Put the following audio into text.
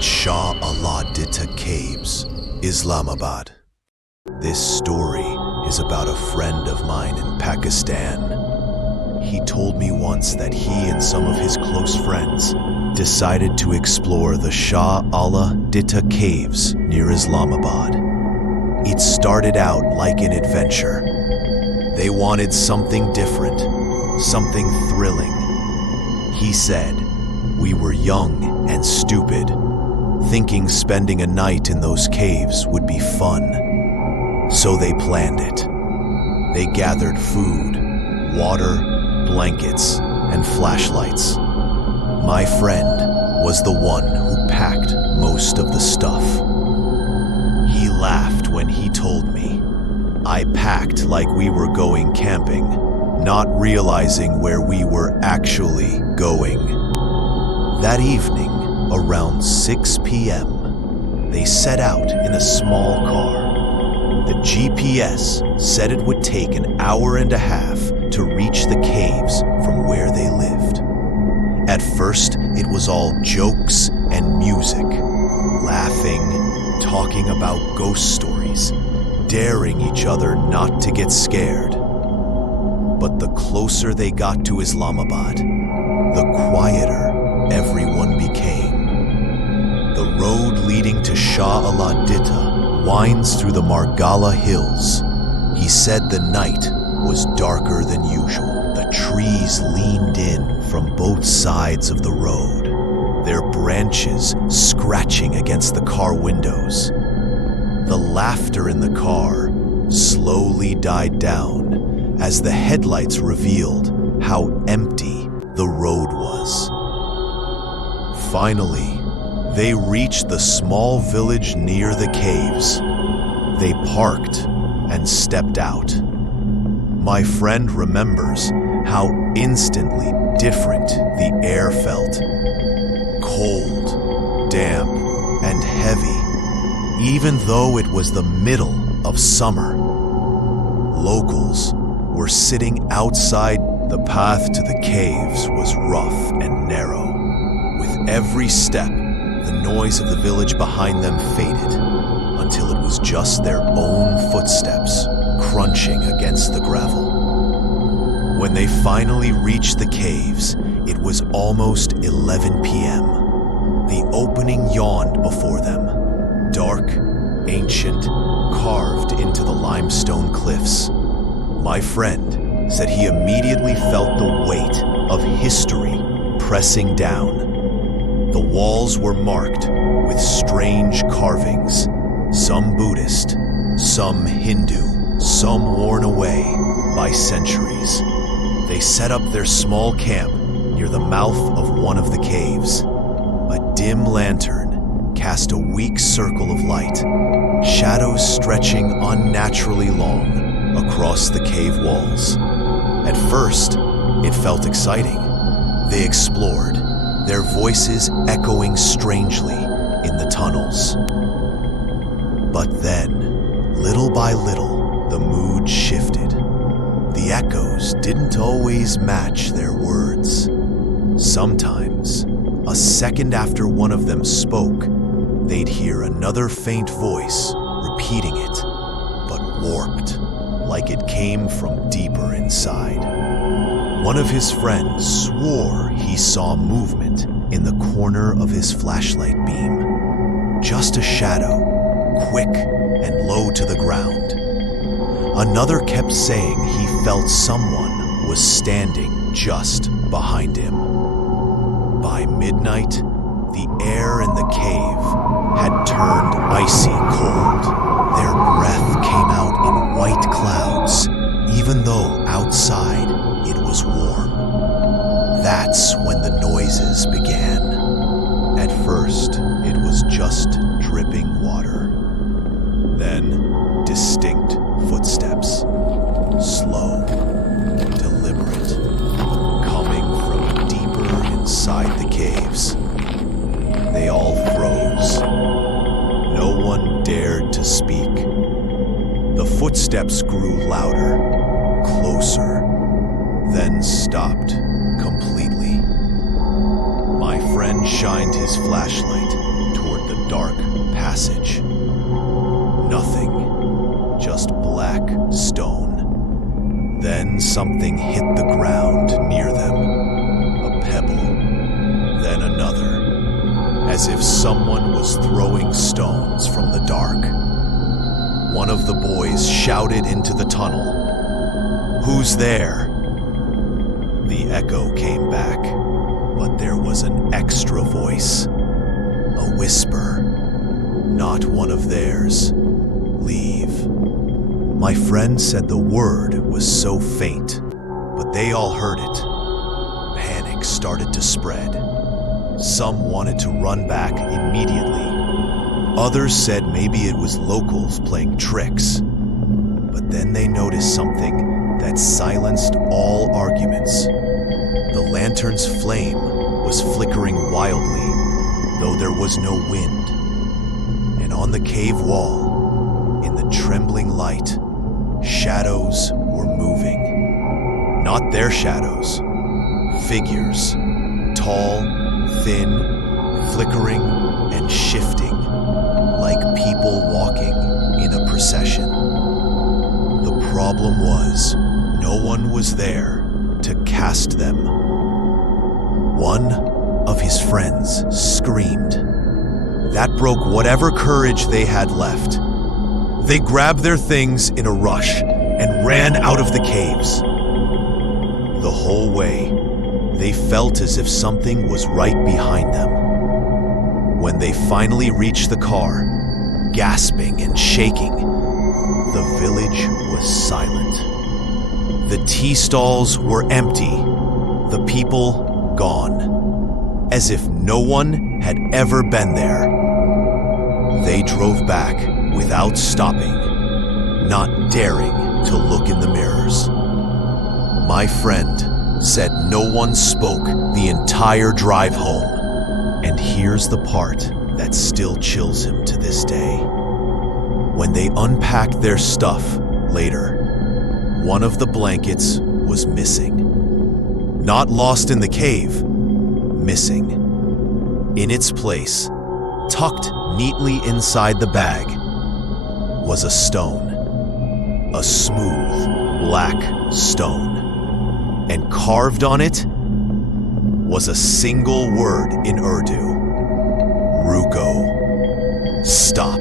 at Shah Allah Ditta Caves, Islamabad. This story is about a friend of mine in Pakistan. He told me once that he and some of his close friends decided to explore the Sha Allah Ditta Caves near Islamabad. It started out like an adventure. They wanted something different, something thrilling. He said, "We were young and stupid, thinking spending a night in those caves would be fun. So they planned it. They gathered food, water, blankets, and flashlights. My friend was the one who packed most of the stuff. He laughed when he told me. I packed like we were going camping, not realizing where we were actually going. That evening, around 6 p.m., they set out in a small car. The GPS said it would take an hour and a half to reach the caves from where they lived. At first, it was all jokes and music, laughing, talking about ghost stories, daring each other not to get scared. But the closer they got to Islamabad, the quieter everyone became. The road leading to Shah Allah Ditta winds through the Margalla Hills. He said the night was darker than usual. The trees leaned in from both sides of the road, their branches scratching against the car windows. The laughter in the car slowly died down as the headlights revealed how empty the road was. Finally, they reached the small village near the caves. They parked and stepped out. My friend remembers how instantly different the air felt. Cold, damp, and heavy, even though it was the middle of summer. Locals were sitting outside. The path to the caves was rough and narrow. With every step, the noise of the village behind them faded until it was just their own footsteps crunching against the gravel. When they finally reached the caves, it was almost 11 p.m. The opening yawned before them, dark, ancient, carved into the limestone cliffs. My friend said he immediately felt the weight of history pressing down. The walls were marked with strange carvings, some Buddhist, some Hindu, some worn away by centuries. They set up their small camp near the mouth of one of the caves. A dim lantern cast a weak circle of light, shadows stretching unnaturally long across the cave walls. At first, it felt exciting. They explored, their voices echoing strangely in the tunnels. But then, little by little, the mood shifted. The echoes didn't always match their words. Sometimes, a second after one of them spoke, they'd hear another faint voice repeating it, but warped, like it came from deeper inside. One of his friends swore he saw movement in the corner of his flashlight beam. Just a shadow, quick and low to the ground. Another kept saying he felt someone was standing just behind him. By midnight, the air in the cave had turned icy cold. Their breath came out in white clouds, even though outside it was warm. That's when the noises began. At first, it was just dripping water. Then, distinct footsteps, slow, deliberate, coming from deeper inside the caves. They all froze. No one dared to speak. The footsteps grew louder, closer, then stopped completely. My friend shined his flashlight toward dark passage. Nothing, just black stone. Then something hit the ground near them. A pebble, then another, as if someone was throwing stones from the dark. One of the boys shouted into the tunnel, "Who's there?" The echo came back, but there was an extra voice, a whisper, not one of theirs. "Leave." My friend said the word was so faint, but they all heard it. Panic started to spread. Some wanted to run back immediately. Others said maybe it was locals playing tricks. But then they noticed something that silenced all arguments. The lantern's flame was flickering wildly, though there was no wind. And on the cave wall, in the trembling light, shadows were moving. Not their shadows, figures, tall, thin, flickering, and shifting, like people walking in a procession. The problem was, no one was there to cast them. One of his friends screamed. That broke whatever courage they had left. They grabbed their things in a rush and ran out of the caves. The whole way, they felt as if something was right behind them. When they finally reached the car, gasping and shaking, the village was silent. The tea stalls were empty, the people gone, as if no one had ever been there. They drove back without stopping, not daring to look in the mirrors. My friend said no one spoke the entire drive home. And here's the part that still chills him to this day. When they unpacked their stuff later, one of the blankets was missing. Not lost in the cave, missing. In its place, tucked neatly inside the bag, was a stone. A smooth, black stone. And carved on it was a single word in Urdu. Ruko. Stop.